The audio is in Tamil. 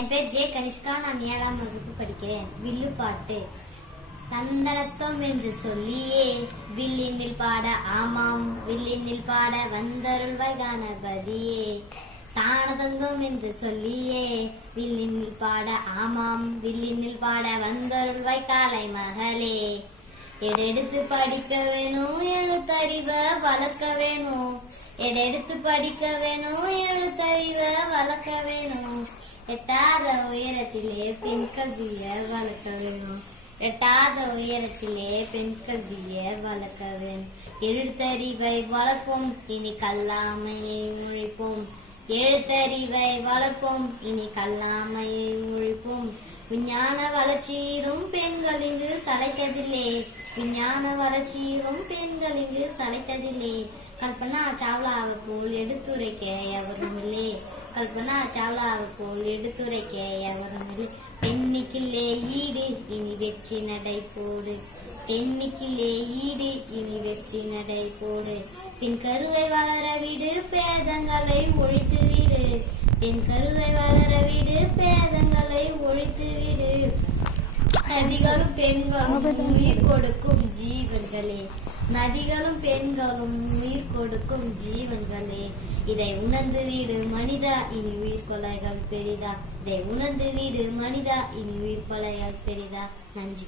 என் பேர் ஜே கனிஷ்கா. நான் ஏழாம் வகுப்பு படிக்கிறேன். வில்லு பாட்டு. தந்தனத்தம் என்று சொல்லியே வில்லினில் பாட ஆமாம் வில்லினில் பாட வந்தருள்வாய் கணபதியே. தானதந்தம் என்று சொல்லியே வில்லினில் பாட ஆமாம் வில்லினில் பாட வந்தருள்வாய் காலை மகளே எடெடுத்து படிக்க வேணும் எழுத்தறிவ வளர்க்க வேணும் எடெடுத்து படிக்க வேணும் எழுத்தறிவ வளர்க்க வேணும் எட்டாத உயரத்திலே பெண் கல்விய வளர்க்க வேணும் எட்டாத உயரத்திலே பெண் கல்விய வளர்க்க வேணும் எழுத்தறிவை வளர்ப்போம் இனி கல்லாமையை முழிப்போம். எழுத்தறிவை வளர்ப்போம் இனி கல்லாமையை முழிப்போம். விஞ்ஞான வளர்ச்சியிலும் பெண்கள் இங்கு சளைத்ததில்லை. விஞ்ஞான வளர்ச்சியிலும் பெண்கள் இங்கு சளைத்ததில்லை. கல்பனா சாவ்லாவை போல் எடுத்துரைக்க எவரும் இல்லை கல்பனா சாவ்லாவை போல் எடுத்துரைக்க எவரும் பெண்ணிக்கிலே ஈடு இனி வெற்றி நடை போடு. பெண்ணிக்கிலே ஈடு இனி வெற்றி நடை போடு. பின் கருவை வளர விடு பேதங்களை ஒழித்து விடு. பின் கருவை வளர விடு பேதங்களை ஒழித்து விடு. நதிகளும் பெண்களும் உயிர் கொடுக்கும் ஜீவன்களே. நதிகளும் பெண்களும் உயிர் கொடுக்கும் ஜீவன்களே. இதை உணர்ந்து வீடு மனிதா இனி உயிர் கொலைகள் பெரிதா. இதை உணர்ந்து வீடு மனிதா இனி உயிர் கொலைகள் பெரிதா. நன்றி.